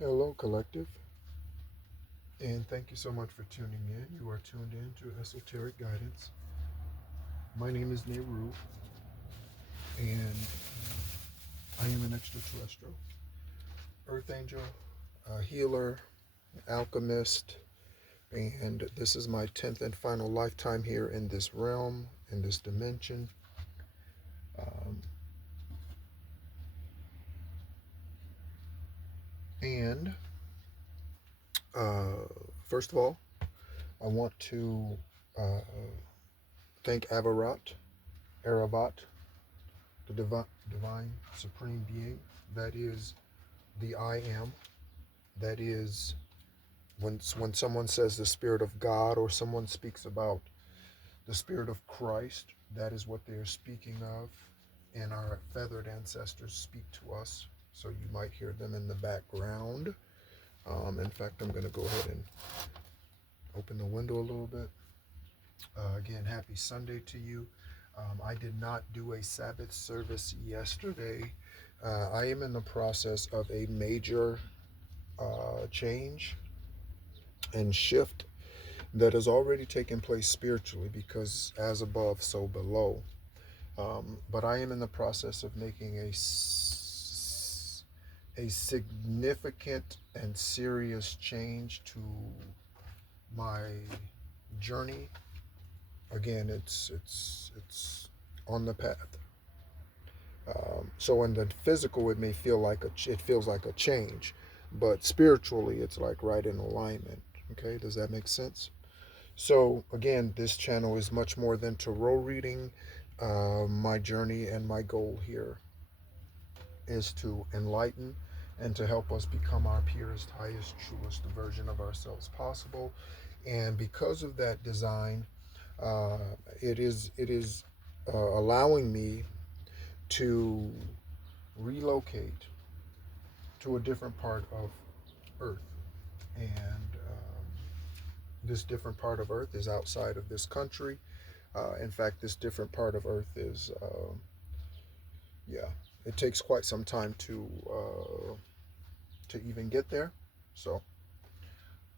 Hello, collective, and thank you so much for tuning in. You are tuned in to Esoteric Guidance. My name is Nehru, and I am an extraterrestrial, earth angel, a healer, alchemist, and this is my 10th and final lifetime here in this realm, in this dimension. Um, and uh, First of all, I want to uh, thank Aravat, the divine supreme being that is the I am. That is when someone says the Spirit of God or someone speaks about the Spirit of Christ, that is what they are speaking of. And our feathered ancestors speak to us. So you might hear them in the background. In fact, I'm going to go ahead and open the window a little bit. Again, happy Sunday to you. I did not do a Sabbath service yesterday. I am in the process of a major change and shift that has already taken place spiritually because as above, so below. But I am in the process of making a significant and serious change to my journey. Again, it's on the path. So in the physical, it may feel like it feels like a change, but spiritually, it's like right in alignment. Okay, does that make sense? So again, this channel is much more than tarot reading. My journey and my goal here is to enlighten and to help us become our purest, highest, truest version of ourselves possible. And because of that design, uh, it is allowing me to relocate to a different part of Earth. And this different part of Earth is outside of this country. In fact, this different part of Earth is, yeah, it takes quite some time to even get there. So,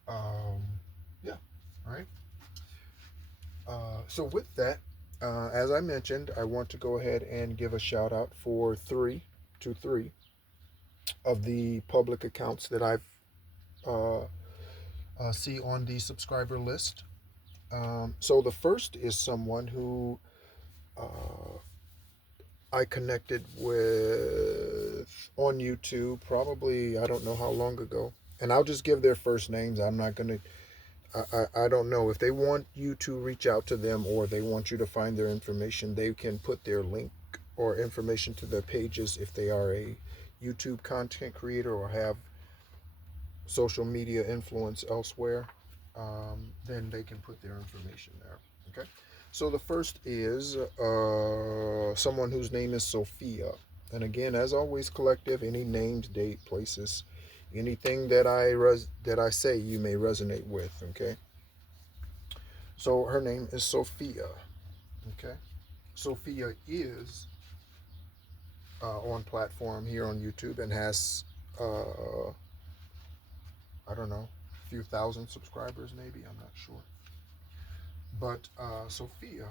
um, yeah, all right. So with that, as I mentioned, I want to go ahead and give a shout out for three of the public accounts that I've uh, see on the subscriber list. So the first is someone who uh, I connected with on YouTube, probably I don't know how long ago. And I'll just give their first names. I'm not going to, I don't know. If they want you to reach out to them or they want you to find their information, they can put their link or information to their pages if they are a YouTube content creator or have social media influence elsewhere. Then they can put their information there. Okay. So the first is someone whose name is Sophia. And again, as always, collective, any named date, places, anything that I say you may resonate with. Okay. So her name is Sophia. Okay. Sophia is on platform here on YouTube and has I don't know, a few thousand subscribers maybe. I'm not sure. But Sophia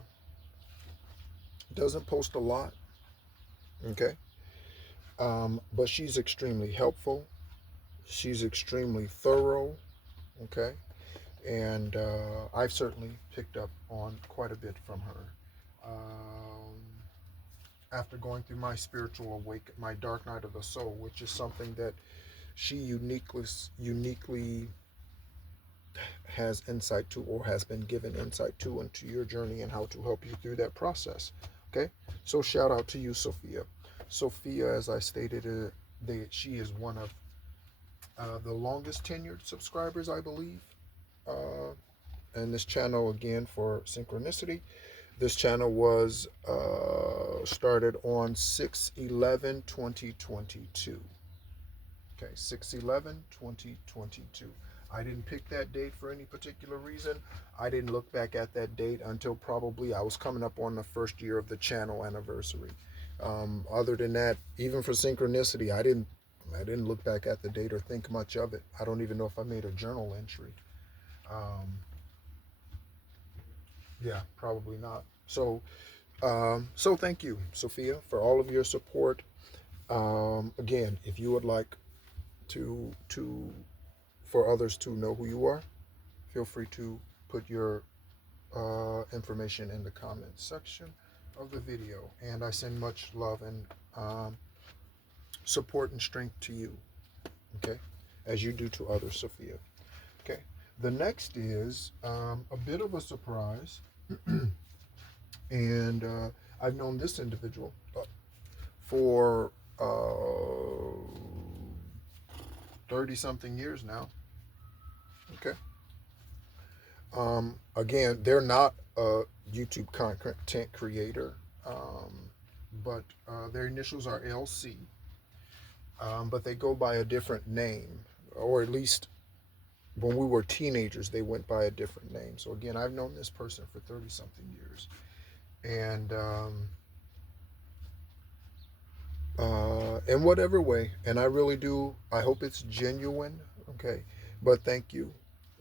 doesn't post a lot. Okay. But she's extremely helpful. She's extremely thorough. Okay. And I've certainly picked up on quite a bit from her. Um, After going through my spiritual awakening, my dark night of the soul, which is something that she uniquely has insight to or has been given insight to into your journey and how to help you through that process. Okay, so shout out to you, Sophia. Sophia, as I stated, she is one of the longest tenured subscribers, I believe. Uh, and this channel, again, for synchronicity, this channel was started on 6/11/2022. Okay, 6/11/2022. I didn't pick that date for any particular reason. I didn't look back at that date until probably I was coming up on the first year of the channel anniversary. Other than that, even for synchronicity, I didn't. I didn't look back at the date or think much of it. I don't even know if I made a journal entry. Um, yeah, probably not. So thank you, Sophia, for all of your support. Again, if you would like to for others to know who you are, feel free to put your information in the comments section of the video. And I send much love and support and strength to you, okay, as you do to others, Sophia. Okay. The next is a bit of a surprise, and I've known this individual for 30 something years now. Okay. Again, they're not a YouTube content creator, but their initials are LC, but they go by a different name, or at least when we were teenagers, they went by a different name. So again, I've known this person for 30 something years, and in whatever way, and I really do, I hope it's genuine. Okay, but thank you.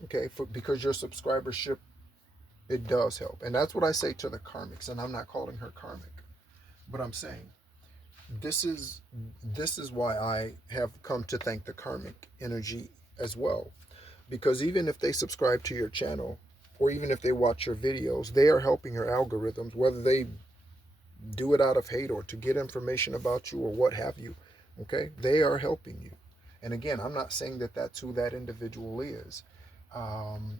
Okay, because your subscribership, it does help, and that's what I say to the karmics. And I'm not calling her karmic, but I'm saying this is this is why I have come to thank the karmic energy as well, because even if they subscribe to your channel, or even if they watch your videos, they are helping your algorithms, whether they do it out of hate or to get information about you or what have you. Okay, they are helping you. And again, I'm not saying that that's who that individual is, um,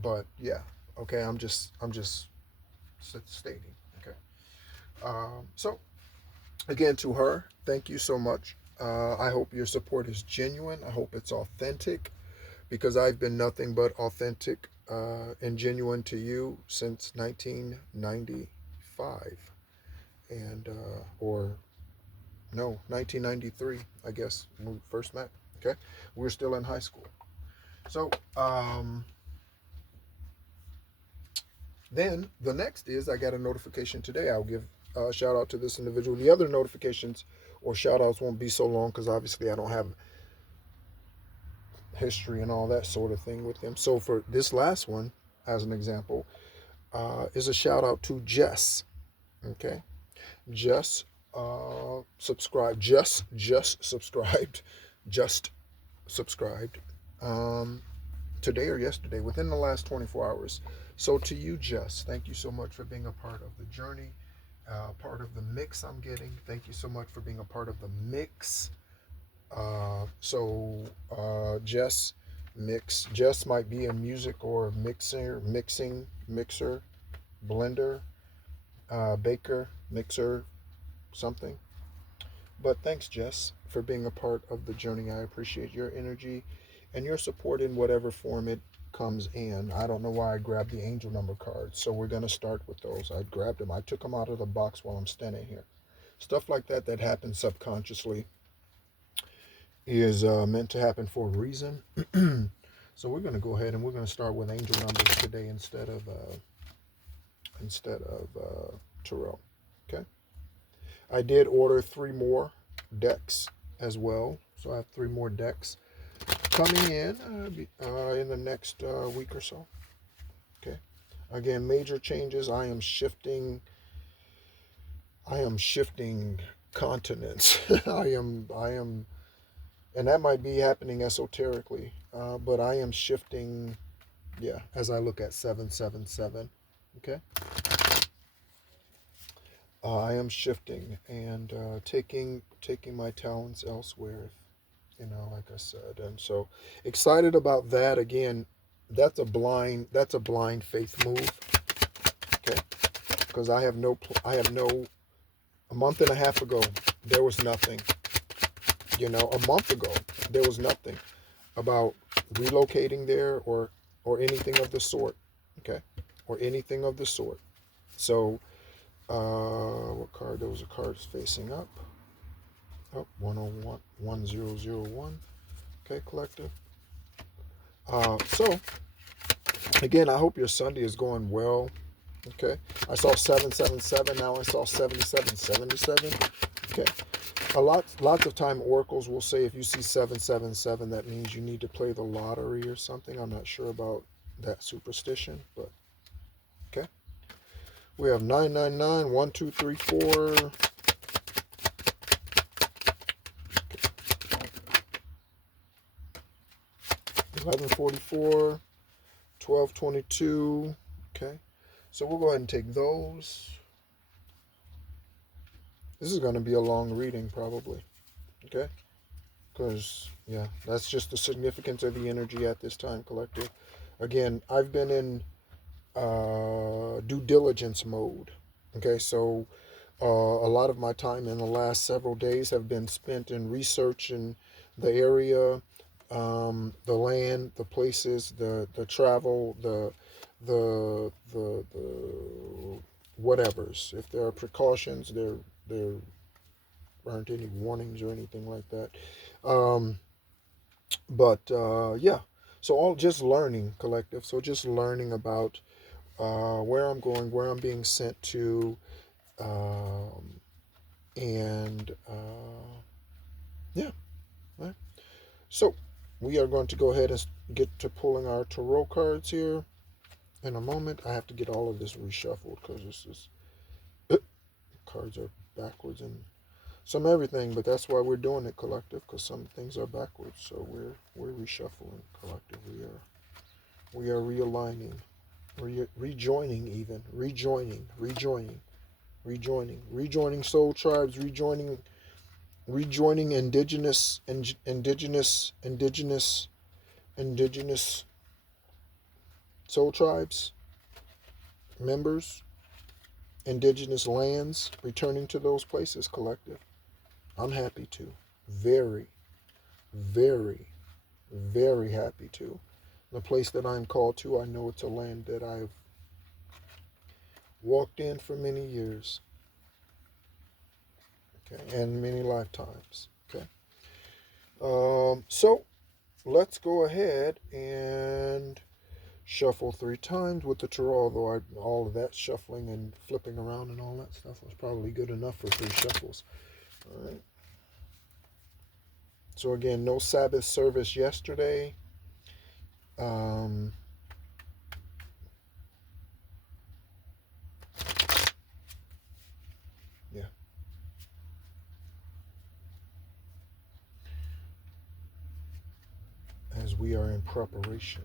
but yeah, okay, I'm just stating. Okay, so again, to her, thank you so much. I hope your support is genuine. I hope it's authentic, because I've been nothing but authentic and genuine to you since 1995, and or no, 1993, I guess, when we first met. Okay, we were still in high school. So then the next is I got a notification today. I'll give a shout out to this individual. The other notifications or shout outs won't be so long, because obviously I don't have history and all that sort of thing with him. So for this last one, as an example, is a shout out to Jess. Okay, Jess subscribed. Just subscribed. Just subscribed. Today or yesterday, within the last 24 hours. So to you, Jess, thank you so much for being a part of the journey, part of the mix I'm getting. Thank you so much for being a part of the mix. Jess mix. Jess might be a music or mixer, blender, baker, mixer, something. But thanks, Jess, for being a part of the journey. I appreciate your energy and your support in whatever form it comes in. I don't know why I grabbed the angel number cards, so we're going to start with those. I grabbed them. I took them out of the box while I'm standing here. Stuff like that that happens subconsciously is meant to happen for a reason. So we're going to go ahead and we're going to start with angel numbers today instead of tarot. Okay. I did order 3 more decks as well, so I have 3 more decks coming in the next week or so. Okay. Again, major changes. I am shifting continents. I am, and that might be happening esoterically, but I am shifting. Yeah, as I look at 777. Okay. I am shifting and taking my talents elsewhere, like I said, and so excited about that. Again, that's a blind faith move. Okay, because I have no a month and a half ago there was nothing. A month ago there was nothing about relocating there or anything of the sort. Okay, or anything of the sort. So. What card? Those are cards facing up. Oh, 101, 1001. Okay, collective. So, again, I hope your Sunday is going well. Okay. I saw 777. Now I saw 7777. Okay. lots of time oracles will say if you see 777, that means you need to play the lottery or something. I'm not sure about that superstition, but okay. We have 999, 1, 2, 3, 4. 1144, 1222. Okay. So we'll go ahead and take those. This is going to be a long reading, probably. Okay. Because, yeah, that's just the significance of the energy at this time, collective. Again, I've been in due diligence mode. Okay. So a lot of my time in the last several days have been spent in researching the area, the land, the places, the travel, the whatevers. If there are precautions, there aren't any warnings or anything like that. Um, but yeah, so all just learning, collective. So just learning about where I'm going, where I'm being sent to, um, and yeah, right. So we are going to go ahead and get to pulling our tarot cards here in a moment. I have to get all of this reshuffled because this is cards are backwards and some everything, but that's why we're doing it, collective, because some things are backwards. So we're reshuffling, collective. We are realigning, rejoining, even rejoining soul tribes, rejoining indigenous soul tribes members, indigenous lands, returning to those places, collective. I'm happy to, very, very, very happy to. The place that I'm called to, I know it's a land that I've walked in for many years, okay, and many lifetimes, okay. So let's go ahead and shuffle 3 times with the tarot, although all of that shuffling and flipping around and all that stuff was probably good enough for 3 shuffles. All right. So again, no Sabbath service yesterday. Um, yeah. As we are in preparation.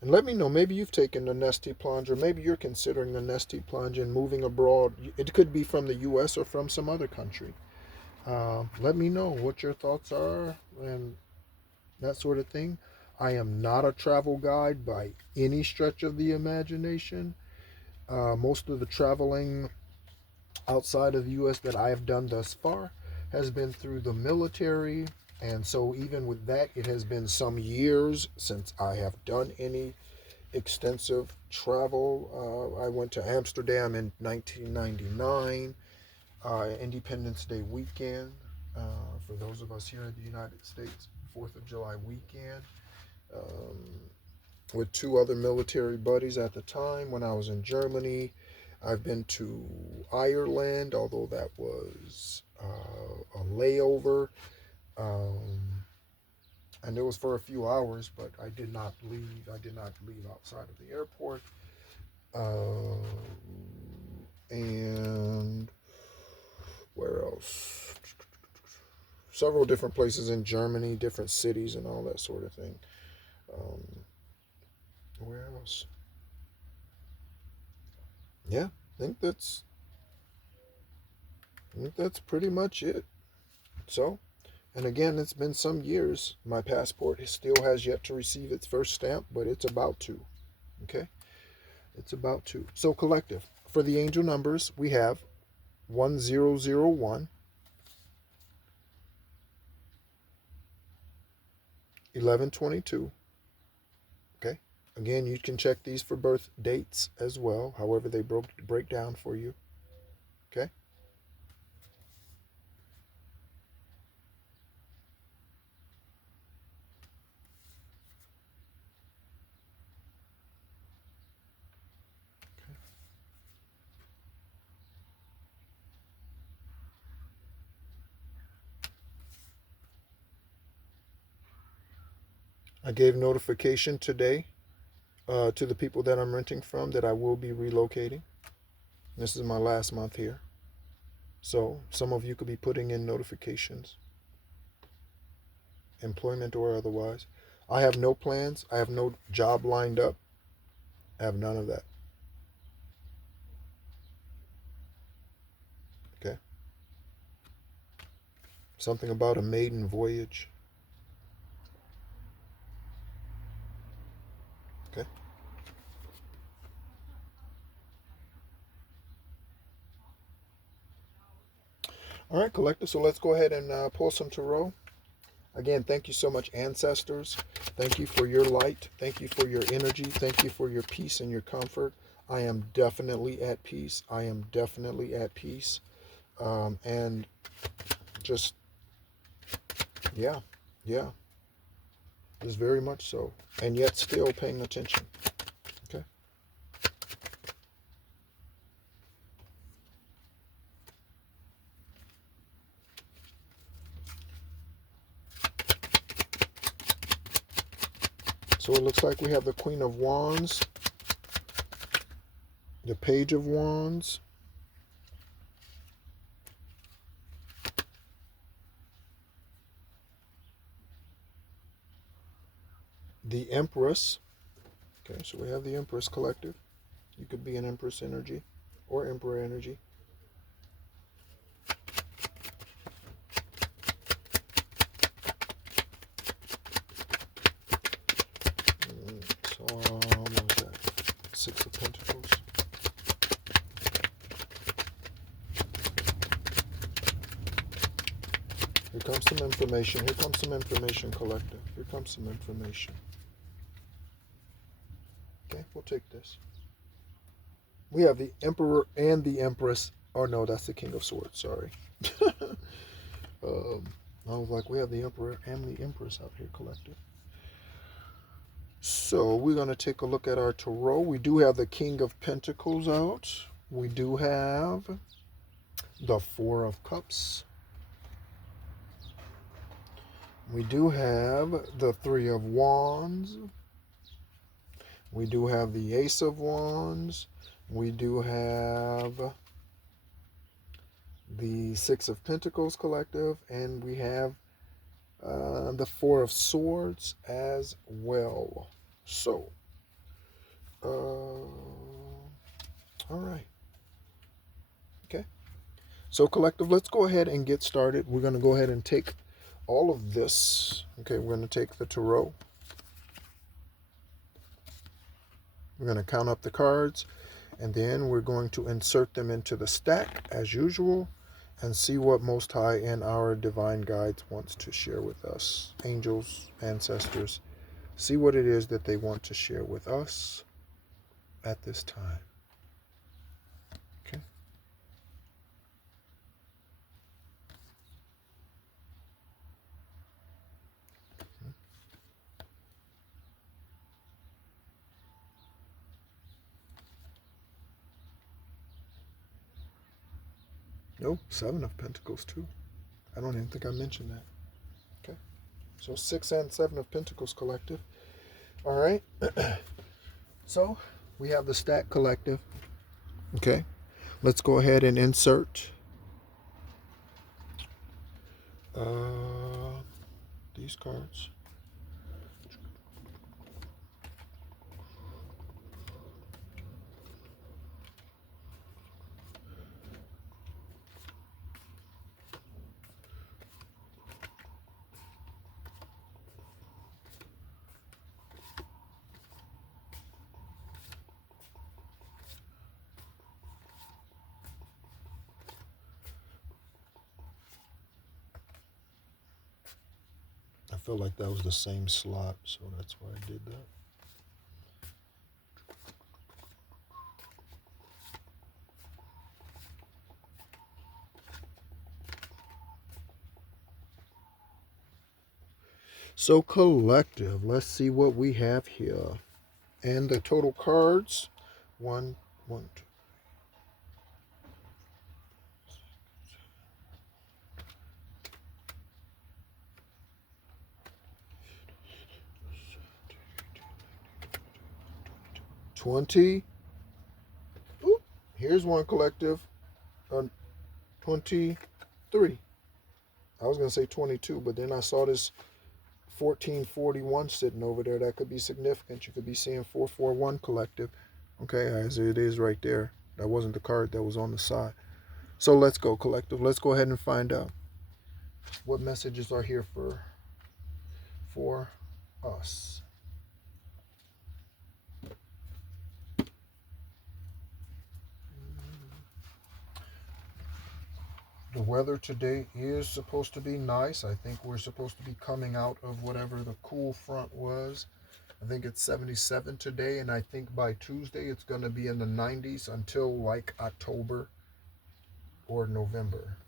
And let me know, maybe you've taken the Nesty plunge, or maybe you're considering the Nesty plunge and moving abroad. It could be from the U.S. or from some other country. Let me know what your thoughts are and that sort of thing. I am not a travel guide by any stretch of the imagination. Most of the traveling outside of the U.S. that I have done thus far has been through the military. And so, even with that, it has been some years since I have done any extensive travel. I went to Amsterdam in 1999, Independence Day weekend. For those of us here in the United States, 4th of July weekend, um, with 2 other military buddies at the time when I was in Germany. I've been to Ireland, although that was a layover. Um, and it was for a few hours, but I did not leave. I did not leave outside of the airport. Um, and where else? Several different places in Germany, different cities, and all that sort of thing. Um, where else? Yeah, I think that's pretty much it. So, and again, it's been some years. My passport still has yet to receive its first stamp, but it's about to. Okay, it's about to. So, collective for the angel numbers, we have 1001, 1122. Okay. Again, you can check these for birth dates as well, however they break down for you. Okay. I gave notification today to the people that I'm renting from that I will be relocating. This is my last month here. So some of you could be putting in notifications, employment or otherwise. I have no plans. I have no job lined up. I have none of that. Okay. Something about a maiden voyage. Okay. All right, collector. So let's go ahead and pull some tarot. Again, thank you so much, ancestors. Thank you for your light. Thank you for your energy. Thank you for your peace and your comfort. I am definitely at peace. I am definitely at peace. And just, yeah, yeah, just very much so. And yet still paying attention. Okay. So it looks like we have the Queen of Wands, the Page of Wands, the Empress. Okay, so we have the Empress collective. You could be an Empress energy or Emperor energy. So, what was that? Six of Pentacles. Here comes some information. Here comes some information, collective. Here comes some information. Okay, we'll take this. We have the Emperor and the Empress. Oh, no, that's the King of Swords. Sorry. I was like, we have the Emperor and the Empress out here, collective. So we're going to take a look at our tarot. We do have the King of Pentacles out. We do have the Four of Cups. We do have the Three of Wands. We do have the Ace of Wands. We do have the Six of Pentacles collective. And we have the Four of Swords as well. So, all right. Okay. So, collective, let's go ahead and get started. We're going to go ahead and take all of this. Okay, we're going to take the tarot. We're going to count up the cards, and then we're going to insert them into the stack as usual and see what Most High and our divine guides wants to share with us. Angels, ancestors, see what it is that they want to share with us at this time. Okay. Nope, Seven of Pentacles too. I don't even think I mentioned that. Okay. So 6 and 7 of Pentacles collective. All right. So we have the stack collective. Okay. Let's go ahead and insert these cards. I feel like that was the same slot, so that's why I did that. So collective, let's see what we have here. And the total cards, one, two. 20. Ooh, here's one, collective. 23. I was going to say 22, but then I saw this 1441 sitting over there. That could be significant. You could be seeing 441, collective. Okay, as it is right there. That wasn't the card that was on the side. So let's go, collective. Let's go ahead and find out what messages are here for us. The weather today is supposed to be nice. I think we're supposed to be coming out of whatever the cool front was. I think it's 77 today, and I think by Tuesday it's going to be in the 90s until like October or November.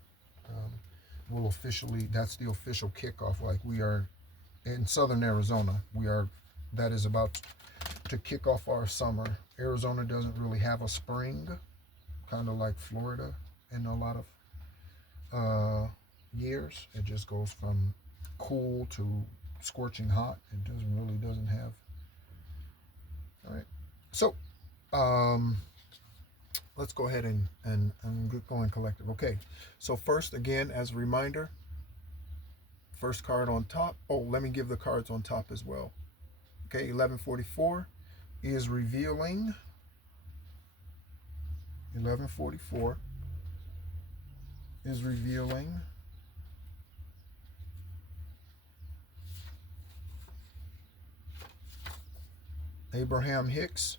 We'll officially, that's the official kickoff. Like, we are in southern Arizona. That is about to kick off our summer. Arizona doesn't really have a spring, kind of like Florida in a lot of years. It just goes from cool to scorching hot. It doesn't have. All right. So let's go ahead and get going, collective. Okay. So first, again, as a reminder, first card on top. Oh, let me give the cards on top as well. Okay, 1144 is revealing. 1144 is revealing Abraham Hicks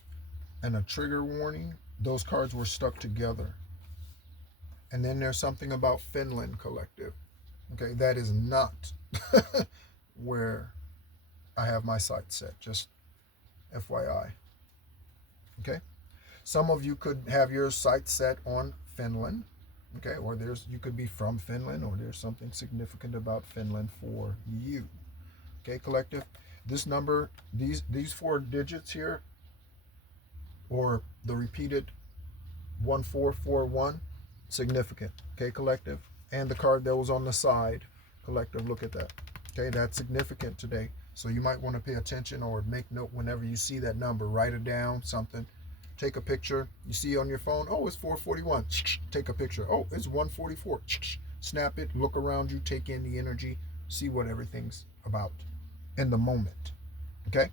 and a trigger warning. Those cards were stuck together. And then there's something about Finland, collective. Okay, that is not where I have my sights set, just FYI. Okay, some of you could have your sights set on Finland. Okay, or you could be from Finland, or there's something significant about Finland for you. Okay, collective. This number, these 4 digits here, or the repeated 1441, significant. Okay, collective. And the card that was on the side, collective, look at that. Okay, that's significant today. So you might want to pay attention or make note whenever you see that number. Write it down, something. Take a picture. You see on your phone, oh, it's 441. Take a picture. Oh, it's 144. Snap it, look around you, take in the energy, see what everything's about in the moment. Okay?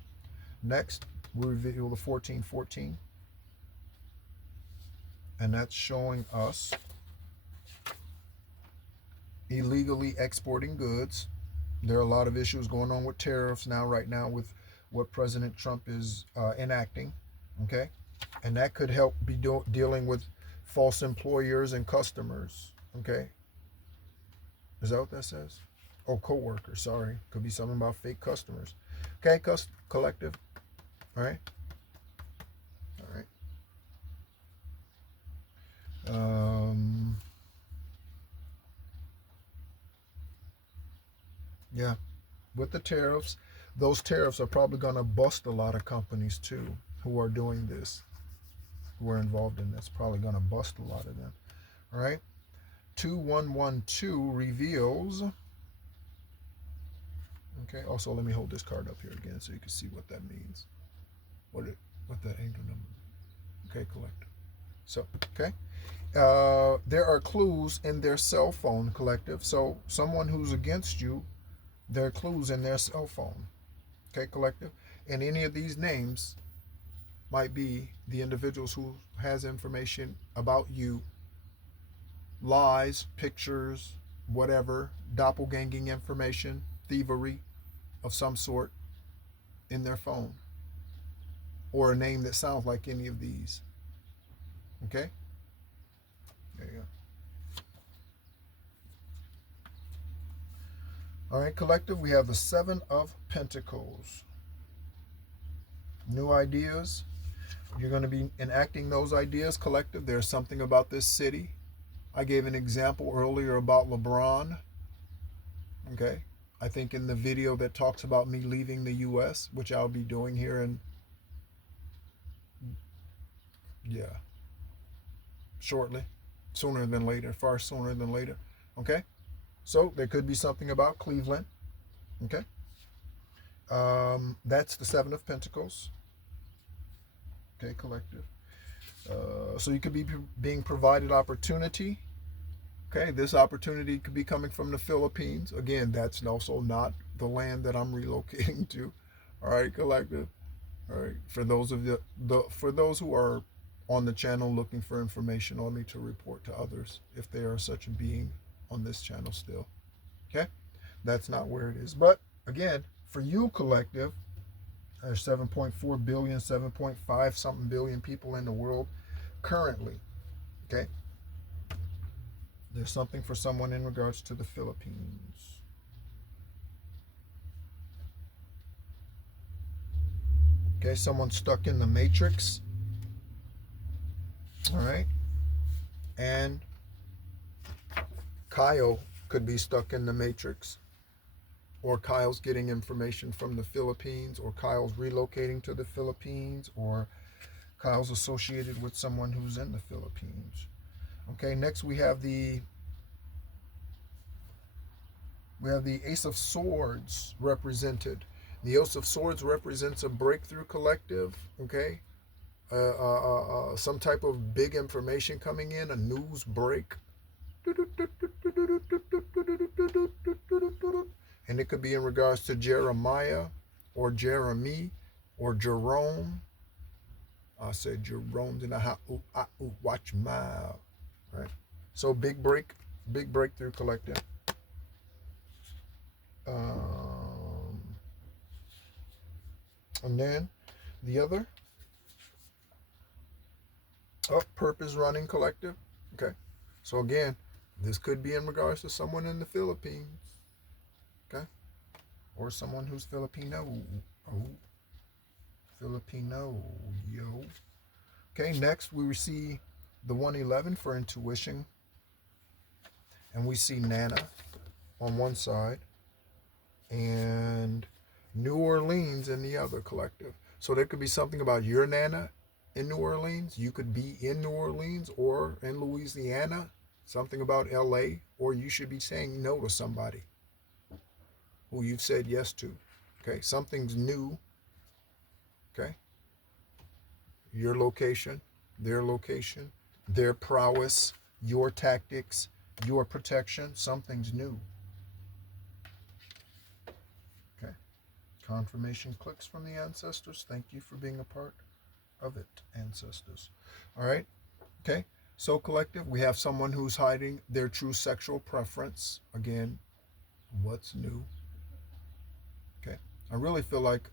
Next, we'll reveal the 1414. And that's showing us illegally exporting goods. There are a lot of issues going on with tariffs right now with what President Trump is enacting. Okay? And that could help be dealing with false employers and customers. Okay? Is that what that says? Oh, co-workers, sorry. Could be something about fake customers. Okay, collective. All right? All right. Yeah. With the tariffs, those tariffs are probably going to bust a lot of companies too who are doing this, who are involved in this. Probably going to bust a lot of them. All right? 2112 reveals. Okay, also let me hold this card up here again so you can see what that means. What that angel number. Okay, collective. So, okay. There are clues in their cell phone, collective. So someone who's against you, there are clues in their cell phone. Okay, collective. And any of these names might be the individuals who has information about you, lies, pictures, whatever, doppelganging information, thievery of some sort in their phone, or a name that sounds like any of these. Okay? There you go. All right, collective, we have the 7 of Pentacles. New ideas. You're going to be enacting those ideas, collective. There's something about this city. I gave an example earlier about LeBron. Okay? I think in the video that talks about me leaving the U.S., which I'll be doing here in, shortly. Sooner than later. Far sooner than later. Okay? So there could be something about Cleveland. Okay? That's the 7 of Pentacles. Okay, collective. So you could be being provided opportunity. Okay, this opportunity could be coming from the Philippines. Again, that's also not the land that I'm relocating to. All right, collective. All right, for those of for those who are on the channel looking for information on me to report to others, if they are such a being on this channel still. Okay, that's not where it is. But again, for you, collective, there's 7.4 billion, 7.5 something billion people in the world currently. Okay, there's something for someone in regards to the Philippines. Okay, someone stuck in the matrix. All right, and Kyle could be stuck in the matrix, or Kyle's getting information from the Philippines, or Kyle's relocating to the Philippines, or Kyle's associated with someone who's in the Philippines. Okay, next we have the Ace of Swords represented. The Ace of Swords represents a breakthrough collective. Okay, some type of big information coming in, a news break. And it could be in regards to Jeremiah or Jeremy or Jerome. I said Jerome, then watch my mouth. Right? So big breakthrough collective. And then the other, purpose running collective. Okay. So again, this could be in regards to someone in the Philippines. Okay. Or someone who's Filipino. Oh, Filipino, yo. Okay, next we see the 111 for intuition. And we see Nana on one side and New Orleans in the other collective. So there could be something about your Nana in New Orleans. You could be in New Orleans or in Louisiana. Something about LA. Or you should be saying no to somebody who you've said yes to. Okay, something's new. Okay, your location, their prowess, your tactics, your protection, something's new. Okay, confirmation clicks from the ancestors. Thank you for being a part of it, ancestors. All right, okay, so collective, we have someone who's hiding their true sexual preference. Again, what's new? Okay, I really feel like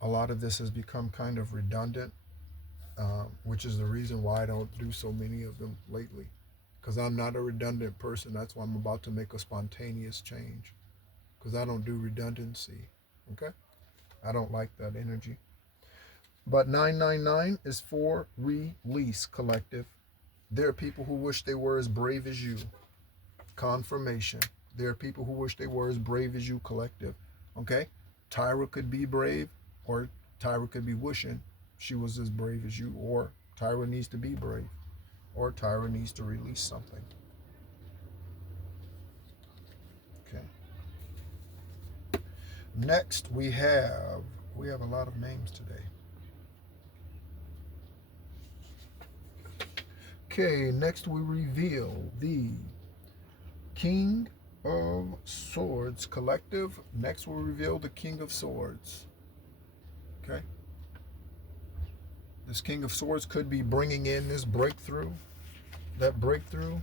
a lot of this has become kind of redundant, which is the reason why I don't do so many of them lately. Because I'm not a redundant person. That's why I'm about to make a spontaneous change. Because I don't do redundancy. Okay? I don't like that energy. But 999 is for release, collective. There are people who wish they were as brave as you. Confirmation. There are people who wish they were as brave as you, collective. Okay? Tyra could be brave, or Tyra could be wishing she was as brave as you, or Tyra needs to be brave, or Tyra needs to release something. Okay. Next we have a lot of names today. Okay, next we reveal the King of Swords collective. Next we'll reveal the King of Swords. Okay. This King of Swords could be bringing in this breakthrough. That breakthrough.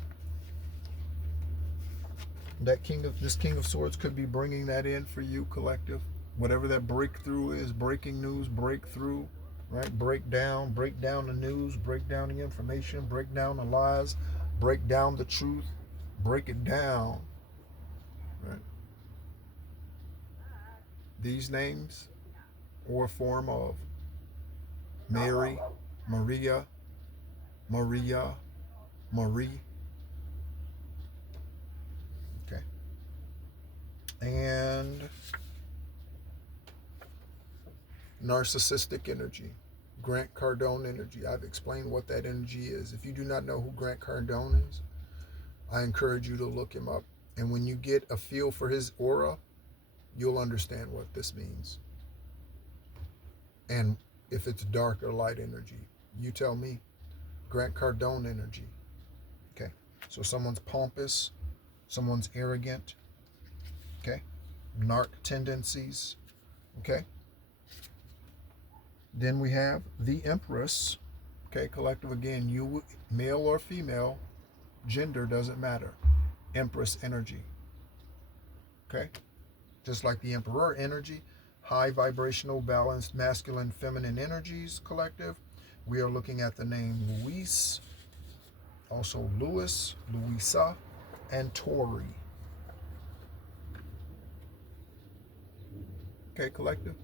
This King of Swords could be bringing that in for you, collective. Whatever that breakthrough is, breaking news, breakthrough, right? Break down the news, break down the information, break down the lies, break down the truth, break it down. Right? These names or a form of Mary, Maria, Marie. Okay. And narcissistic energy, Grant Cardone energy. I've explained what that energy is. If you do not know who Grant Cardone is, I encourage you to look him up. And when you get a feel for his aura, you'll understand what this means. And if it's dark or light energy. You tell me. Grant Cardone energy. Okay. So someone's pompous, someone's arrogant. Okay. Narc tendencies. Okay. Then we have the Empress. Okay, collective again, you male or female, gender doesn't matter. Empress energy. Okay? Just like the Emperor energy, high vibrational, balanced, masculine, feminine energies collective. We are looking at the name Luis, also Louis, Louisa, and Tori. Okay, collective?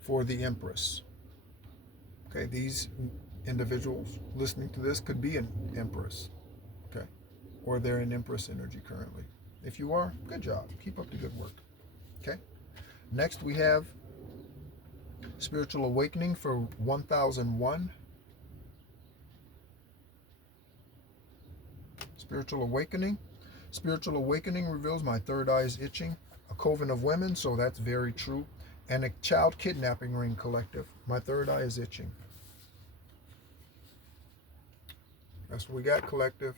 For the Empress. Okay, these individuals listening to this could be an Empress. Okay, or they're in Empress energy currently. If you are, good job. Keep up the good work. Okay, next we have Spiritual Awakening for 1001. Spiritual Awakening. Spiritual Awakening reveals my third eye is itching. A coven of women, so that's very true. And a child kidnapping ring collective. My third eye is itching. That's what we got, collective.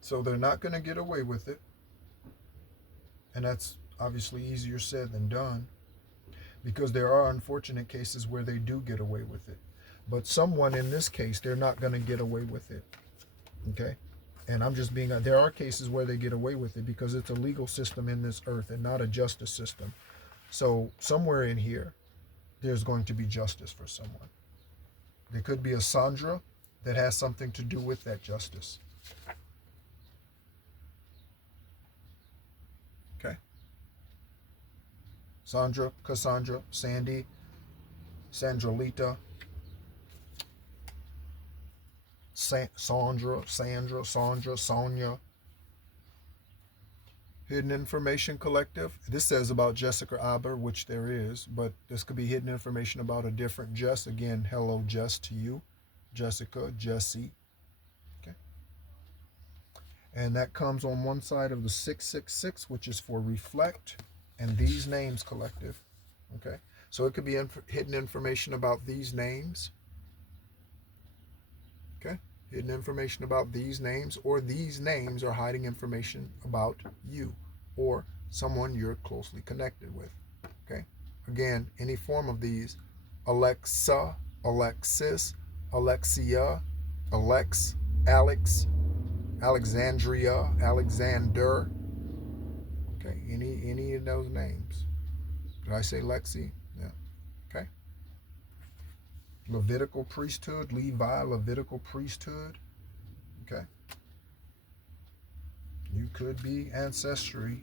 So they're not going to get away with it. And that's obviously easier said than done, because there are unfortunate cases where they do get away with it. But someone in this case, they're not going to get away with it. Okay? And I'm just being, there are cases where they get away with it because it's a legal system in this earth and not a justice system. So somewhere in here, there's going to be justice for someone. There could be a Sandra that has something to do with that justice. Okay? Sandra, Cassandra, Sandy, Sandralita, Sandra, Sonia. Hidden Information Collective. This says about Jessica Aber, which there is, but this could be hidden information about a different Jess. Again, hello, Jess, to you. Jessica, Jessie. Okay. And that comes on one side of the 666, which is for reflect, and these names collective. Okay. So it could be hidden information about these names. Okay. Hidden information about these names, or these names are hiding information about you or someone you're closely connected with. Okay. Again, any form of these: Alexa, Alexis, Alexia, Alex, Alex, Alexandria, Alexander. Okay. Any of those names. Did I say Lexi? Yeah. Okay. Levitical priesthood, Levi, Levitical priesthood. Okay. You could be ancestry.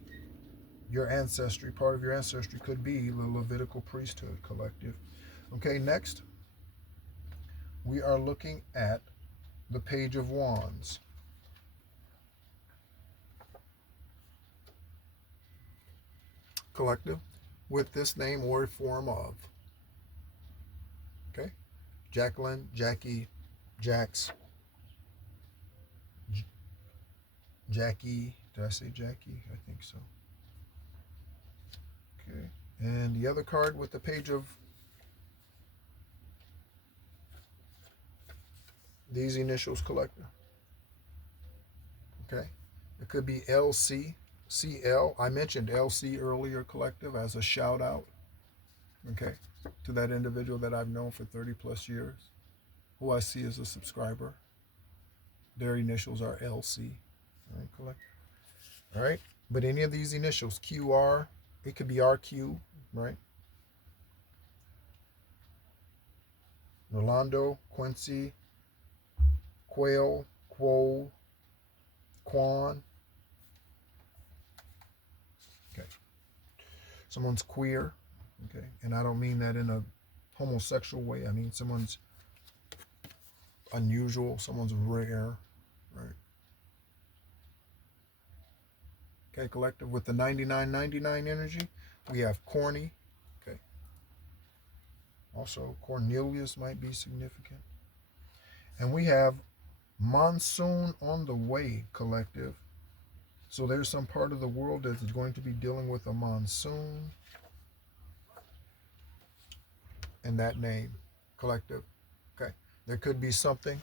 Your ancestry, part of your ancestry could be the Levitical priesthood collective. Okay, next, we are looking at the Page of Wands. Collective with this name or form of. Okay. Jacqueline, Jackie, Jax, Jackie. Did I say Jackie? I think so. Okay. And the other card with the Page of these initials collector. Okay. It could be LC, CL. I mentioned LC earlier, collective, as a shout out. Okay. To that individual that I've known for 30 plus years, who I see as a subscriber. Their initials are LC. All right, collective. All right. But any of these initials, QR, it could be RQ, right? Rolando, Quincy, Quail, Quo, Quan. Okay. Someone's queer. Okay. And I don't mean that in a homosexual way. I mean someone's unusual, someone's rare, right? Okay, collective with the 9999 energy, we have corny. Okay. Also, Cornelius might be significant. And we have Monsoon on the way, collective. So there's some part of the world that's going to be dealing with a monsoon in that name, collective. Okay. There could be something,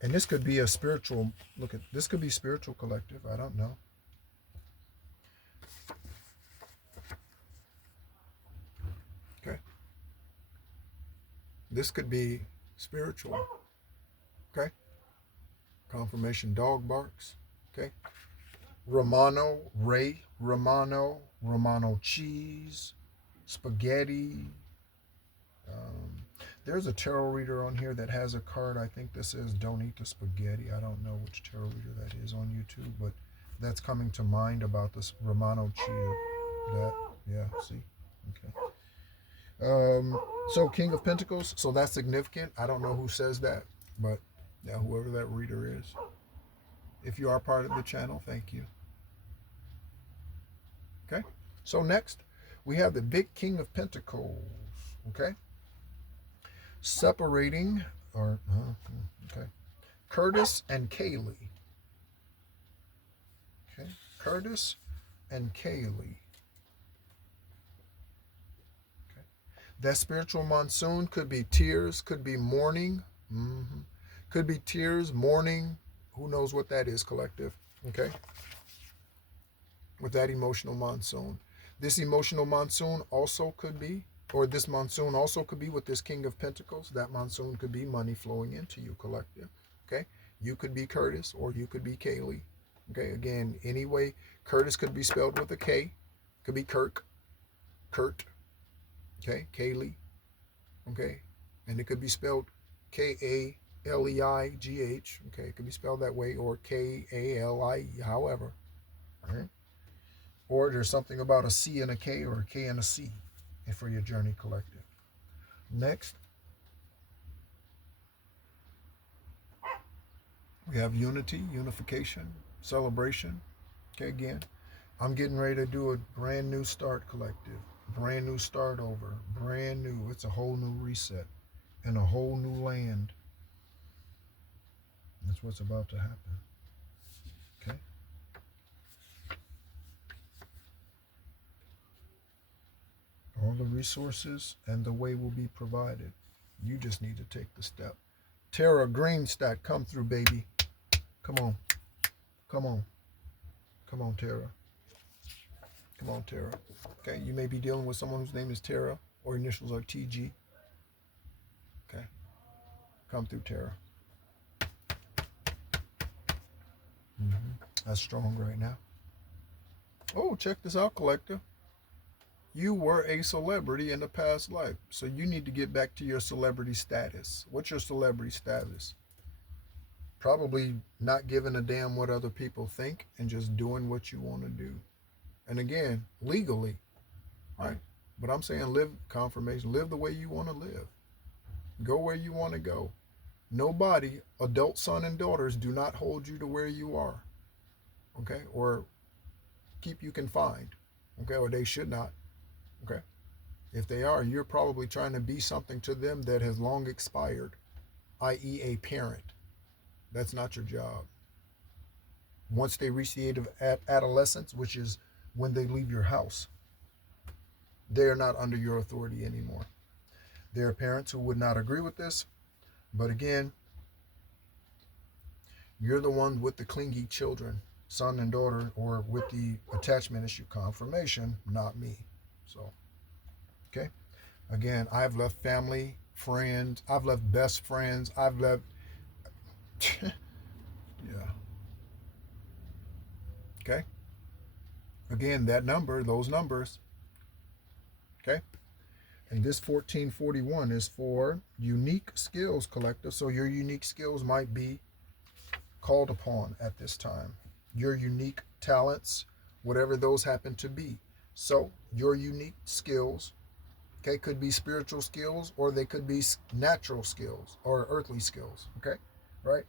and this could be a spiritual, look at this could be spiritual, collective. I don't know. Okay. This could be spiritual. Okay. Confirmation dog barks. Okay. Romano cheese, spaghetti. Um, there's a tarot reader on here that has a card. I think that says "Don't eat the spaghetti." I don't know which tarot reader that is on YouTube, but that's coming to mind about this Romano cheese. That, yeah, see, okay. So King of Pentacles. So that's significant. I don't know who says that, but yeah, whoever that reader is. If you are part of the channel, thank you. Okay. So next, we have the big King of Pentacles. Okay. Separating, or okay, Curtis and Kaylee. Okay. Curtis and Kaylee. Okay. That spiritual monsoon could be tears, could be mourning, could be tears, mourning. Who knows what that is, collective? Okay. With that emotional monsoon. This emotional monsoon also could be, or this monsoon also could be with this King of Pentacles. That monsoon could be money flowing into you, collective. Okay? You could be Curtis or you could be Kaylee. Okay? Again, anyway, Curtis could be spelled with a K. Could be Kirk, Kurt. Okay? Kaylee. Okay? And it could be spelled Kaleigh. Okay? It could be spelled that way, or Kali, however. All right? Or there's something about a C and a K, or a K and a C for your journey, collective. Next, we have unity, unification, celebration. Okay, again, I'm getting ready to do a brand new start, collective. Brand new start over. Brand new. It's a whole new reset in a whole new land. That's what's about to happen. Okay? All the resources and the way will be provided. You just need to take the step. Tara Greenstack, come through, baby. Come on. Come on. Come on, Tara. Come on, Tara. Okay, you may be dealing with someone whose name is Tara or initials are TG. Okay, come through, Tara. That's strong right now. Oh, check this out, collector. You were a celebrity in the past life, so you need to get back to your celebrity status. What's your celebrity status? Probably not giving a damn what other people think and just doing what you want to do. And again, legally, right? But I'm saying live confirmation, live the way you want to live. Go where you want to go. Nobody, adult son and daughters, do not hold you to where you are. Okay? Or keep you confined. Okay? Or they should not. Okay? If they are, you're probably trying to be something to them that has long expired, i.e., a parent. That's not your job. Once they reach the age of adolescence, which is when they leave your house, they are not under your authority anymore. There are parents who would not agree with this, but again, you're the one with the clingy children, son and daughter, or with the attachment issue confirmation, not me. So, okay. Again, I've left family, friends, I've left best friends, I've left, yeah. Okay. Again, that number, those numbers, okay. And this 1441 is for unique skills, collective. So your unique skills might be called upon at this time. Your unique talents, whatever those happen to be. So your unique skills, okay, could be spiritual skills, or they could be natural skills or earthly skills, okay, right?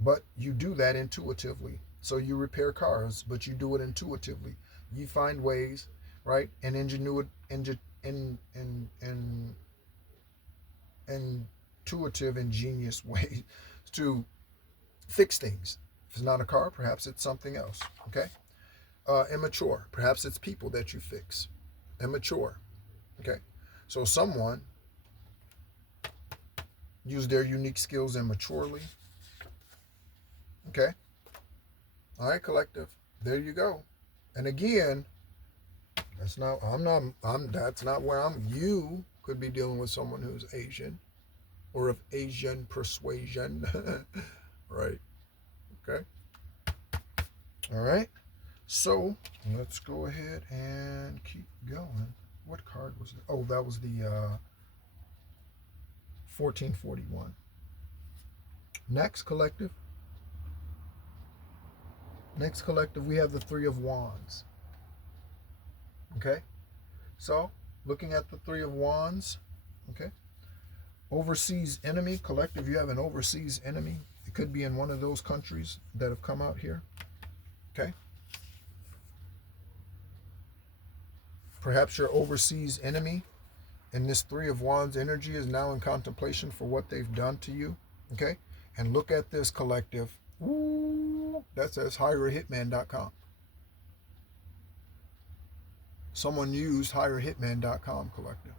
But you do that intuitively. So you repair cars, but you do it intuitively. You find ways, right, and intuitive, ingenious ways to Fix things. If it's not a car, perhaps it's something else. Okay. Immature. Perhaps it's people that you fix. Immature. Okay. So someone used their unique skills immaturely. Okay. All right, collective. There you go. And again, that's not where I'm. You could be dealing with someone who's Asian or of Asian persuasion. Right. Okay. All right. So let's go ahead and keep going. What card was it? Oh, that was the 1441. Next collective. Next collective, we have the Three of Wands. Okay. So looking at the Three of Wands. Okay. Overseas enemy collective. You have an overseas enemy. It could be in one of those countries that have come out here. Okay. Perhaps your overseas enemy and this Three of Wands energy is now in contemplation for what they've done to you. Okay. And look at this collective. Ooh, that says hireahitman.com. Someone used hireahitman.com collective.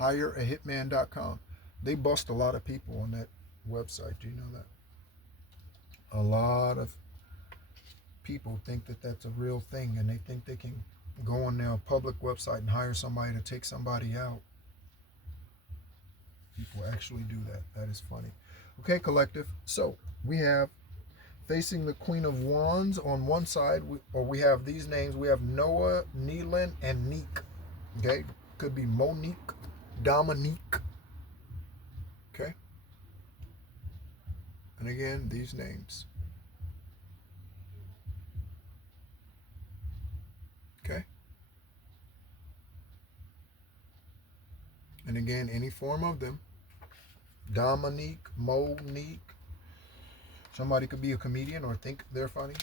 Hireahitman.com. They bust a lot of people on that website. Do you know that? A lot of people think that that's a real thing, and they think they can go on their public website and hire somebody to take somebody out. People actually do that. That is funny. Okay, collective. So we have facing the Queen of Wands on one side, we have these names. We have Noah, Neelan, and Neek. Okay, could be Monique, Dominique. Okay, and again, these names. Okay, and again, any form of them. Dominique, Monique. Somebody could be a comedian or think they're funny.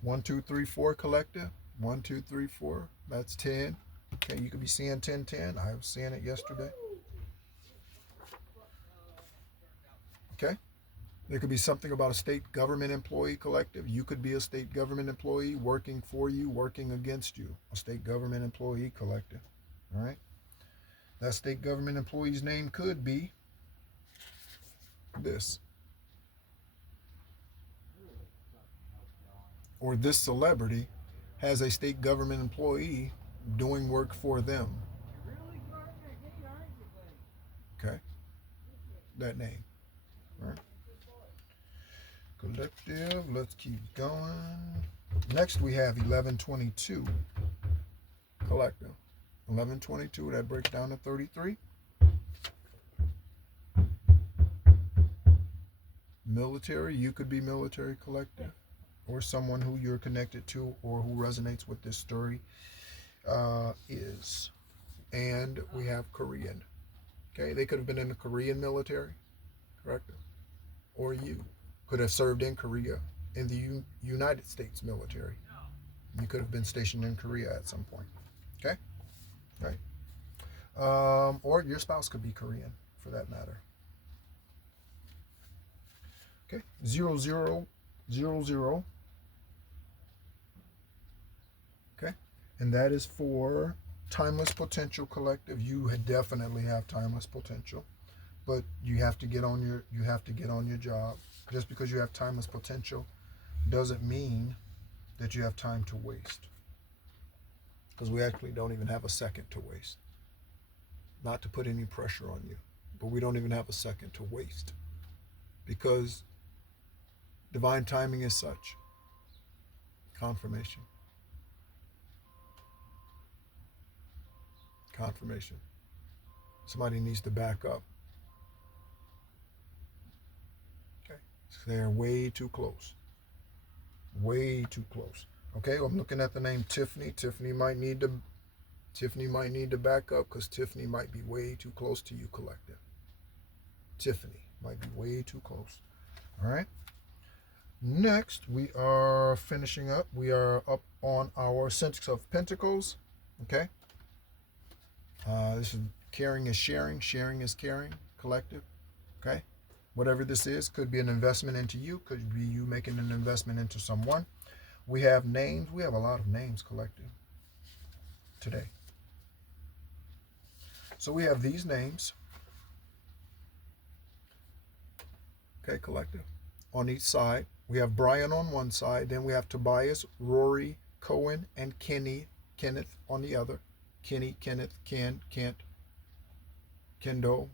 1, 2, 3, 4 collective. 1, 2, 3, 4. That's 10. Okay, you could be seeing 10, 10. I was seeing it yesterday. Okay. There could be something about a state government employee collective. You could be a state government employee working for you, working against you. A state government employee collective. All right. That state government employee's name could be this. Or this celebrity has a state government employee doing work for them. Okay. That name. All right. Collective. Let's keep going. Next we have 1122. Collective. 1122. That breaks down to 33. Military. You could be military collective, or someone who you're connected to or who resonates with this story is. And we have Korean. Okay, they could have been in the Korean military, correct? Or you could have served in Korea in the United States military. You could have been stationed in Korea at some point. Okay, right? Or your spouse could be Korean, for that matter. Okay, 0000. Okay, and that is for Timeless Potential Collective. You definitely have timeless potential, but you have to get on your job. Just because you have timeless potential doesn't mean that you have time to waste, because we actually don't even have a second to waste. Not to put any pressure on you, but we don't even have a second to waste, because divine timing is such. Confirmation. Confirmation. Somebody needs to back up. Okay. So they're way too close. Way too close. Okay, I'm looking at the name Tiffany. Tiffany might need to back up, because Tiffany might be way too close to you, collective. Tiffany might be way too close. All right. Next, we are finishing up. We are up on our Six of Pentacles. Okay. This is caring is sharing. Sharing is caring. Collective. Okay. Whatever this is, could be an investment into you, could be you making an investment into someone. We have names. We have a lot of names collected today. So we have these names, okay, collective. On each side, we have Brian on one side, then we have Tobias, Rory, Cohen, and Kenneth on the other. Kenny, Kenneth, Ken, Kent, Kendo.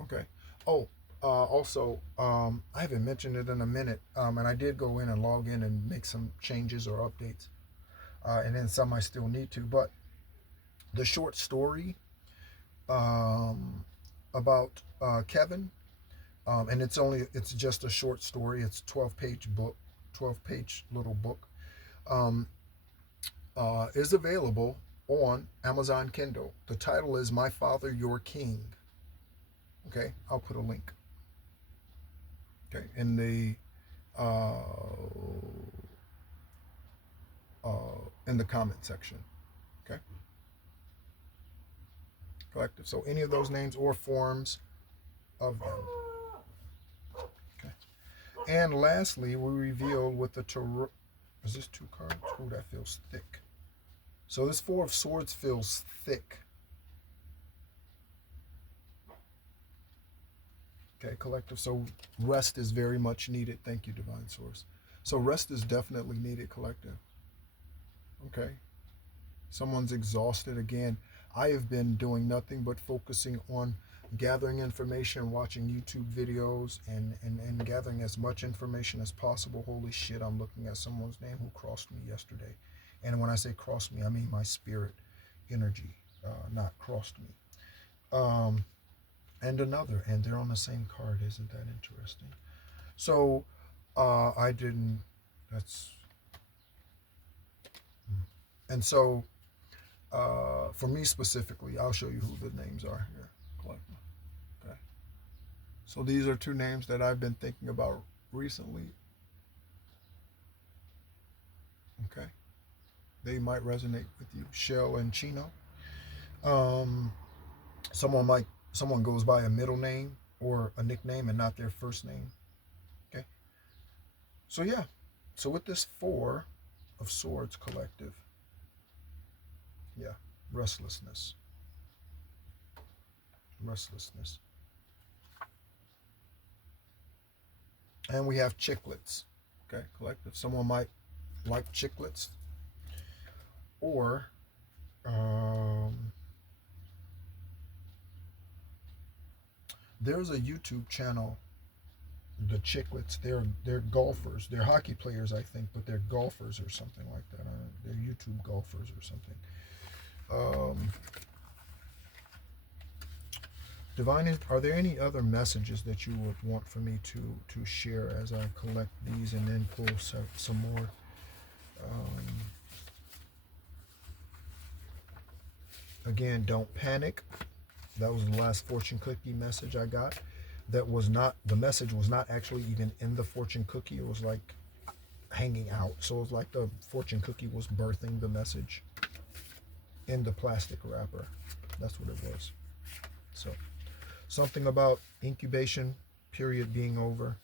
Okay. Oh, also, I haven't mentioned it in a minute, and I did go in and log in and make some changes or updates, and then some I still need to. But the short story um, about Kevin, and it's just a short story. It's 12-page book, 12-page little book, um, is available on Amazon Kindle. The title is My Father, Your King. Okay, I'll put a link. Okay, uh, in the comment section. Okay, collective. So any of those names or forms of them. Okay, and lastly, we reveal with the tarot. Is this 2 cards? Oh, that feels thick. So this 4 of Swords feels thick. Okay, collective. So rest is very much needed. Thank you, Divine Source. So rest is definitely needed, collective. Okay. Someone's exhausted again. I have been doing nothing but focusing on gathering information, watching YouTube videos, and gathering as much information as possible. Holy shit, I'm looking at someone's name who crossed me yesterday. And when I say crossed me, I mean my spirit energy, not crossed me. Um, and another, and they're on the same card. Isn't that interesting? So I didn't, that's, and so for me specifically, I'll show you who the names are here. Okay. So these are 2 names that I've been thinking about recently. Okay. They might resonate with you. Shell and Chino. Um, someone goes by a middle name or a nickname and not their first name. Okay. So yeah. So with this 4 of Swords collective, yeah, restlessness. Restlessness. And we have chiclets. Okay, collective. Someone might like chiclets, or there's a YouTube channel, the chiclets. They're golfers. They're hockey players, I think, but they're golfers or something like that. They're YouTube golfers or something. Divine, are there any other messages that you would want for me to share as I collect these and then pull some more? Again, don't panic. That was the last fortune cookie message I got. That was not, the message was not actually even in the fortune cookie. It was like hanging out. So it was like the fortune cookie was birthing the message in the plastic wrapper. That's what it was. So something about incubation period being over.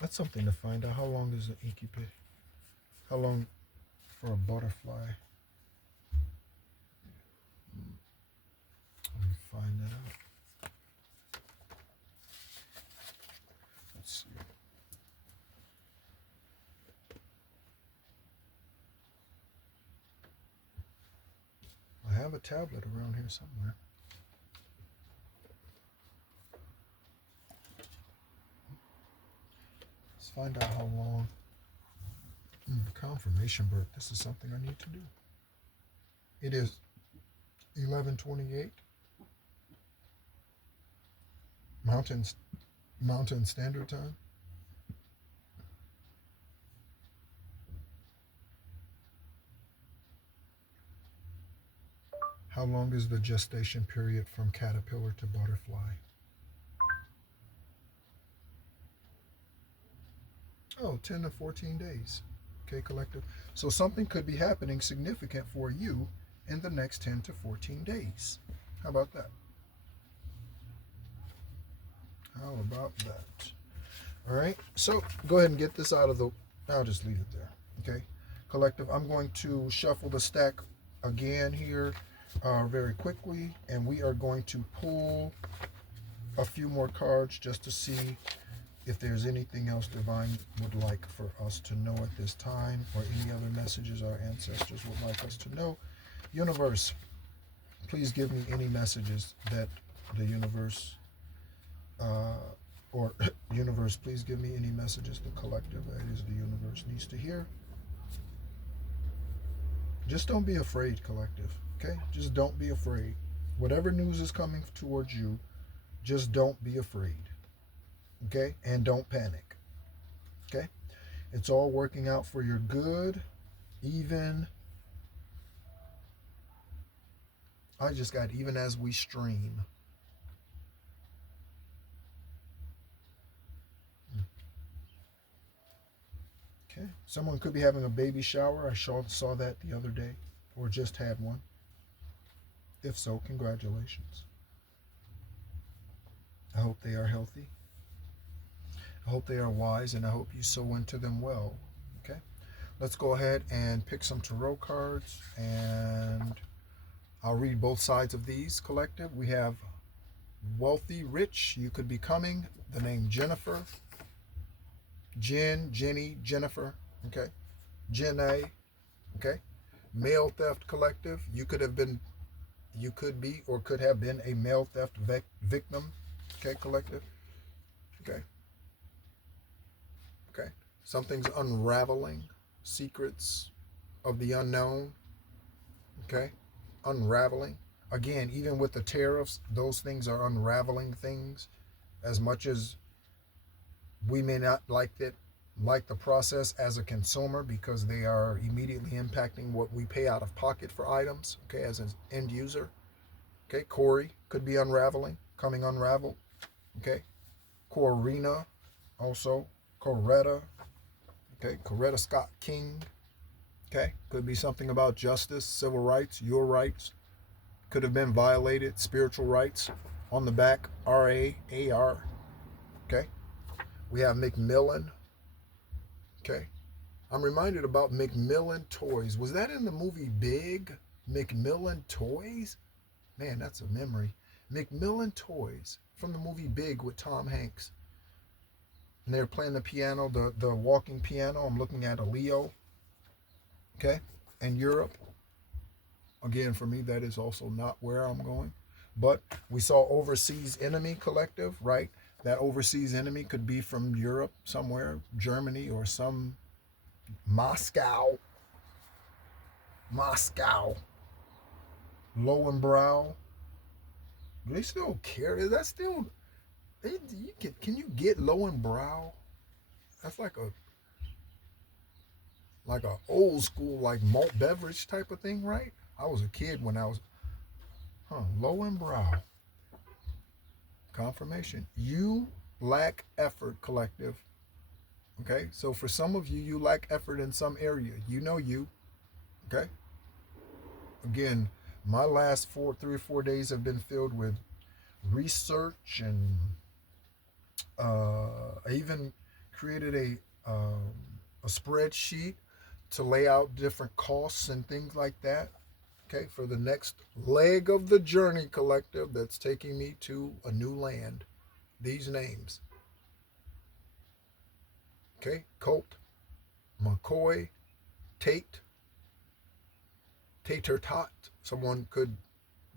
That's something to find out. How long is the incubation? How long for a butterfly? Let me find that out. Let's see. I have a tablet around here somewhere. Let's find out how long. Confirmation birth. This is something I need to do. It is 11:28 Mountain Standard Time. How long is the gestation period from caterpillar to butterfly? Oh, 10 to 14 days. Okay, collective. So something could be happening significant for you in the next 10 to 14 days. How about that? How about that? All right. So go ahead and get this out of the. I'll just leave it there. Okay. Collective. I'm going to shuffle the stack again here very quickly, and we are going to pull a few more cards just to see if there's anything else Divine would like for us to know at this time, or any other messages our ancestors would like us to know. Universe, please give me any messages that the universe, or universe, please give me any messages the collective, that is the universe, needs to hear. Just don't be afraid, collective. Okay? Just don't be afraid. Whatever news is coming towards you, just don't be afraid. Okay? And don't panic. Okay? It's all working out for your good. Even, I just got even as we stream. Okay. Someone could be having a baby shower. I saw that the other day, or just had one. If so, congratulations. I hope they are healthy. I hope they are wise, and I hope you sow into them well. Okay? Let's go ahead and pick some tarot cards, and I'll read both sides of these, collective. We have wealthy, rich, you could be coming. The name Jennifer. Jen, Jenny, Jennifer. Okay? Jenna. Okay? Male theft collective. You could be, or could have been a male theft victim. Okay, collective. Okay. Okay. Something's unraveling. Secrets of the unknown. Okay. Unraveling. Again, even with the tariffs, those things are unraveling things. As much as we may not like the process as a consumer, because they are immediately impacting what we pay out of pocket for items, okay, as an end user. Okay, Corey could be unraveling, coming unraveled. Okay, Corina also, Coretta, okay, Coretta Scott King. Okay, could be something about justice, civil rights, your rights could have been violated, spiritual rights. On the back, RAAR. Okay, we have Macmillan. Okay, I'm reminded about Macmillan Toys. Was that in the movie Big? Macmillan Toys? Man, that's a memory. Macmillan Toys from the movie Big with Tom Hanks. And they're playing the piano, the walking piano. I'm looking at a Leo. Okay? And Europe. Again, for me, that is also not where I'm going. But we saw Overseas Enemy Collective, right? That overseas enemy could be from Europe somewhere, Germany, or some Moscow. Lowenbrow. Do they still care? Is that still? Can you get Lowenbrow? That's like a old school like malt beverage type of thing, right? I was a kid when I was. Lowenbrow. Confirmation. You lack effort, collective. Okay, so for some of you, you lack effort in some area. You know you. Okay. Again, my last 3 or 4 days have been filled with research, and I even created a spreadsheet to lay out different costs and things like that. Okay, for the next leg of the journey, collective, that's taking me to a new land. These names. Okay, Colt, McCoy, Tate, Tater Tot. Someone could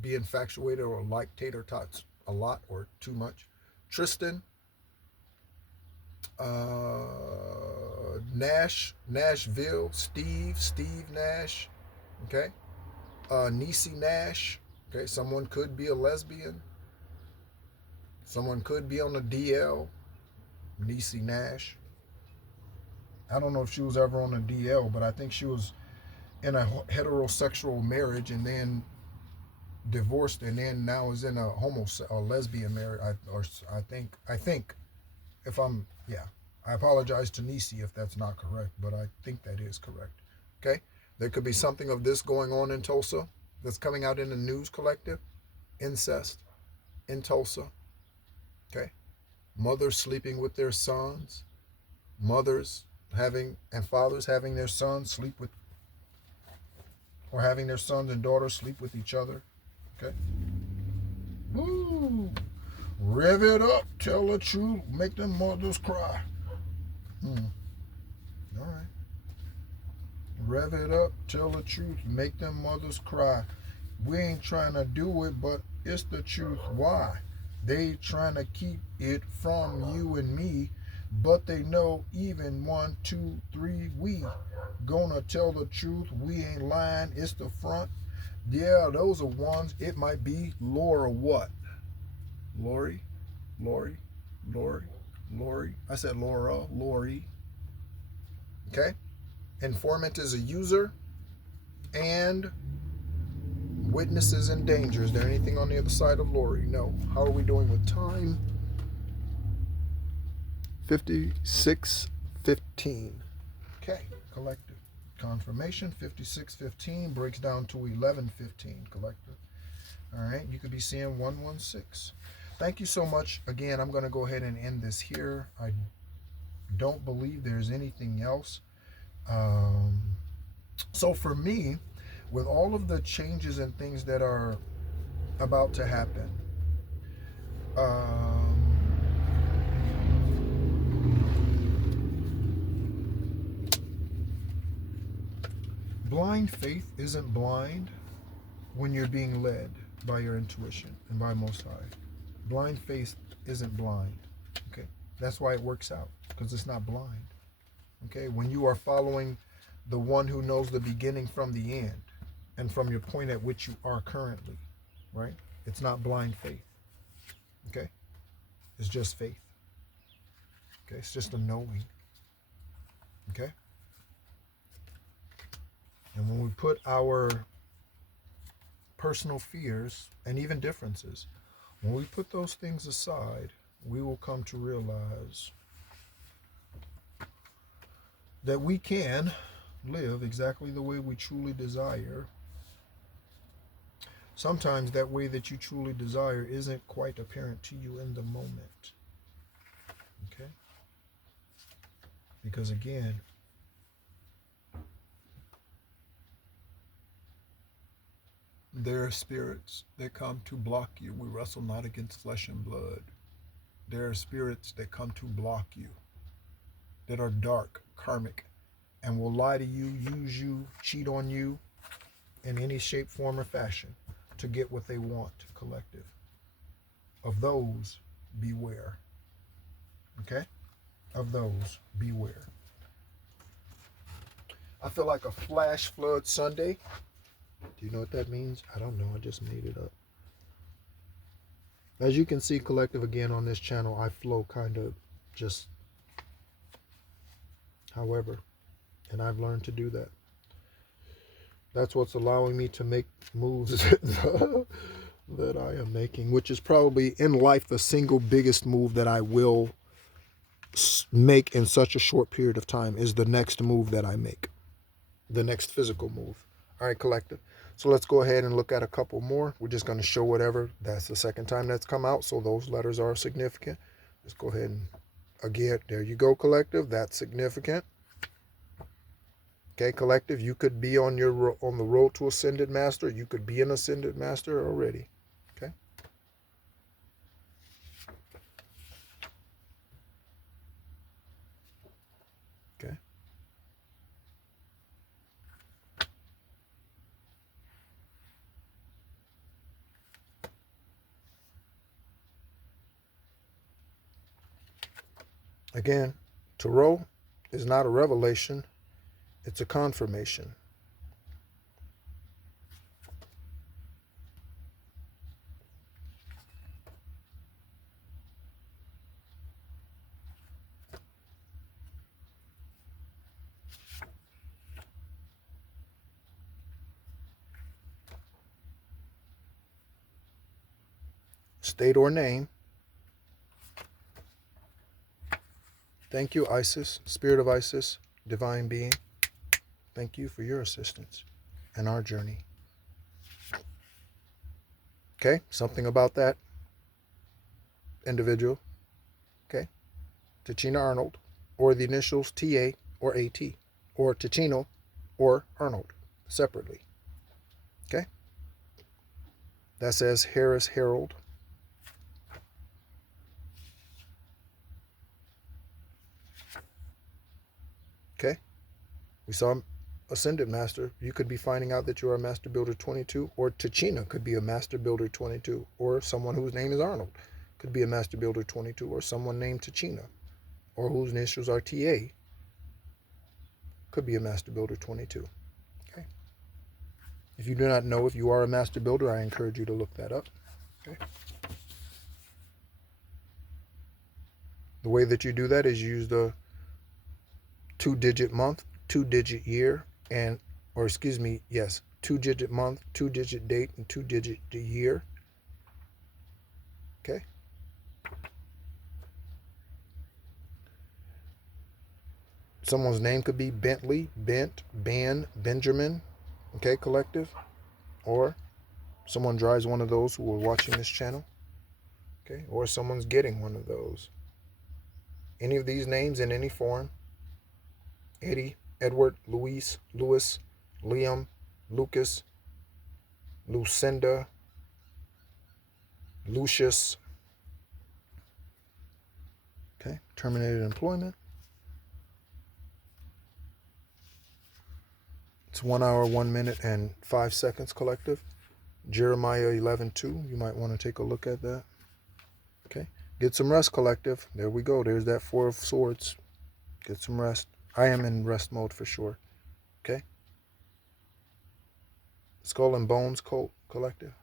be infatuated or like tater tots a lot or too much. Tristan, Nashville, Steve Nash. Okay, Niecy Nash. Okay, someone could be a lesbian. Someone could be on the DL. Niecy Nash. I don't know if she was ever on the DL, but I think she was in a heterosexual marriage and then divorced, and then now is in a lesbian marriage. I think if I'm, yeah, I apologize to Nisi if that's not correct, but I think that is correct. Okay, there could be something of this going on in Tulsa. that's coming out in the news, collective. Incest in Tulsa. Okay. Mothers sleeping with their sons. Mothers having and fathers having their sons sleep with, or having their sons and daughters sleep with each other. Okay. Woo! Rev it up. Tell the truth. Make them mothers cry. All right. Rev it up. Tell the truth. Make them mothers cry. We ain't trying to do it, but it's the truth. Why? They trying to keep it from you and me, but they know even 1, 2, 3, we gonna tell the truth. We ain't lying. It's the front. Yeah, those are ones. It might be Laura what? Lori? Lori? Lori? Lori? I said Laura. Lori. Okay? Informant is a user. And witnesses in danger. Is there anything on the other side of Lori? No. How are we doing with time? 56:15. Okay, collective. Confirmation 56:15 breaks down to 11:15, collective. All right, you could be seeing 116. Thank you so much. Again, I'm going to go ahead and end this here. I don't believe there's anything else. So for me, with all of the changes and things that are about to happen, blind faith isn't blind when you're being led by your intuition and by Most High. Blind faith isn't blind. Okay, that's why it works out, because it's not blind. Okay, when you are following the one who knows the beginning from the end, and from your point at which you are currently, right? It's not blind faith. Okay, it's just faith. Okay, it's just a knowing. Okay, and when we put our personal fears and even differences, when we put those things aside, we will come to realize that we can live exactly the way we truly desire. Sometimes that way that you truly desire isn't quite apparent to you in the moment. Okay? Because again, there are spirits that come to block you. We wrestle not against flesh and blood. There are spirits that come to block you, that are dark, karmic, and will lie to you, use you, cheat on you in any shape, form, or fashion to get what they want, collective. Of those, beware. Okay? Of those, beware. I feel like a flash flood Sunday. Do you know what that means? I don't know. I just made it up. As you can see, collective, again on this channel, I flow kind of just however. And I've learned to do that. That's what's allowing me to make moves that I am making, which is probably in life the single biggest move that I will make in such a short period of time is the next move that I make, the next physical move. All right, collective. So let's go ahead and look at a couple more. We're just going to show whatever. That's the second time that's come out, so those letters are significant. Let's go ahead and, again, there you go, collective. That's significant. Okay, collective, you could be on the road to Ascended Master. You could be an Ascended Master already. Okay. Okay. Again, Tarot is not a revelation. It's a confirmation. State or name. Thank you, Isis, Spirit of Isis, Divine Being. Thank you for your assistance in our journey. Okay, something about that individual. Okay, Tachina Arnold, or the initials TA or AT, or Ticino or Arnold separately. Okay, that says Harris Harold. Okay, we saw Ascendant Master. You could be finding out that you are a Master Builder 22, or Ticina could be a Master Builder 22, or someone whose name is Arnold could be a Master Builder 22, or someone named Ticina, or whose initials are TA could be a Master Builder 22. Okay. If you do not know if you are a Master Builder, I encourage you to look that up. Okay. The way that you do that is use the 2-digit month, 2-digit year, and, or excuse me, yes, 2-digit month, 2-digit date, and 2-digit year. Okay. Someone's name could be Bentley, Bent, Ban, Benjamin. Okay, collective. Or someone drives one of those who are watching this channel. Okay, or someone's getting one of those. Any of these names in any form: Eddie, Edward, Luis, Louis, Liam, Lucas, Lucinda, Lucius. Okay, terminated employment. It's 1 hour, 1 minute, and 5 seconds collective. Jeremiah 11:2. You might want to take a look at that. Okay, get some rest collective. There we go. There's that 4 of swords. Get some rest. I am in rest mode for sure. Okay. Skull and Bones collective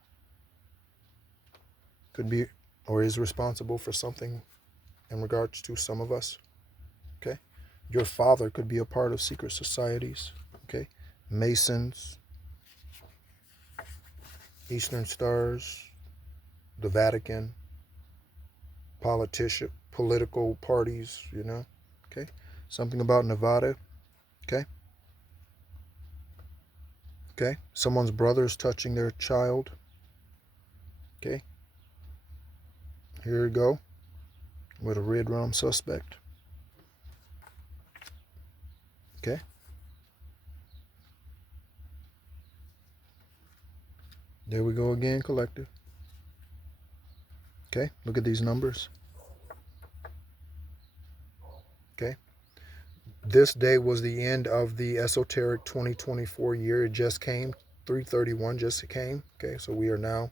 could be or is responsible for something in regards to some of us. Okay. Your father could be a part of secret societies. Okay. Masons, Eastern Stars, the Vatican, political parties, you know. Okay. Something about Nevada. Okay. Okay. Someone's brother's touching their child. Okay. Here we go. With a red rum suspect. Okay. There we go again, collective. Okay, look at these numbers. Okay. This day was the end of the esoteric 2024 year. It just came. 331 just came. Okay, so we are now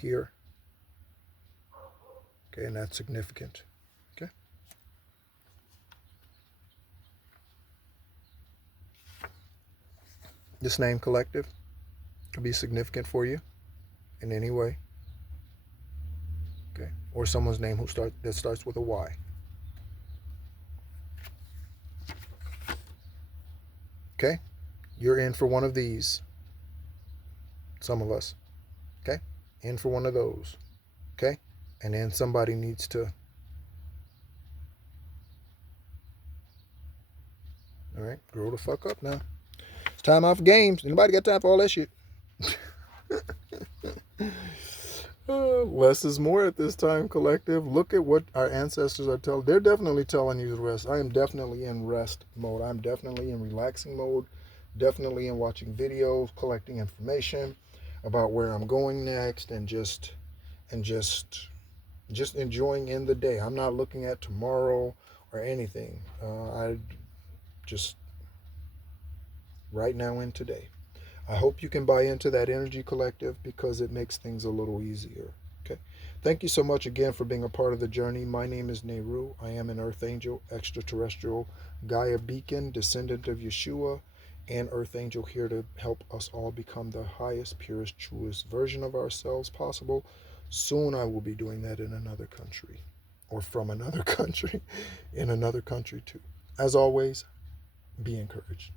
here. Okay, and that's significant. Okay. This name collective could be significant for you in any way. Okay. Or someone's name that starts with a Y. Okay. You're in for one of these. Some of us. Okay. In for one of those. Okay. And then somebody needs to. All right. Grow the fuck up now. It's time out for games. Anybody got time for all that shit? Less is more at this time, collective. Look at what our ancestors are telling. They're definitely telling you to rest. I am definitely in rest mode. I'm definitely in relaxing mode. Definitely in watching videos, collecting information about where I'm going next, and just enjoying in the day. I'm not looking at tomorrow or anything. I just right now in today. I hope you can buy into that energy, collective, because it makes things a little easier. Okay. Thank you so much again for being a part of the journey. My name is Nehru. I am an Earth Angel, extraterrestrial, Gaia Beacon, descendant of Yeshua, and Earth Angel, here to help us all become the highest, purest, truest version of ourselves possible. Soon I will be doing that in another country, or from another country, in another country too. As always, be encouraged.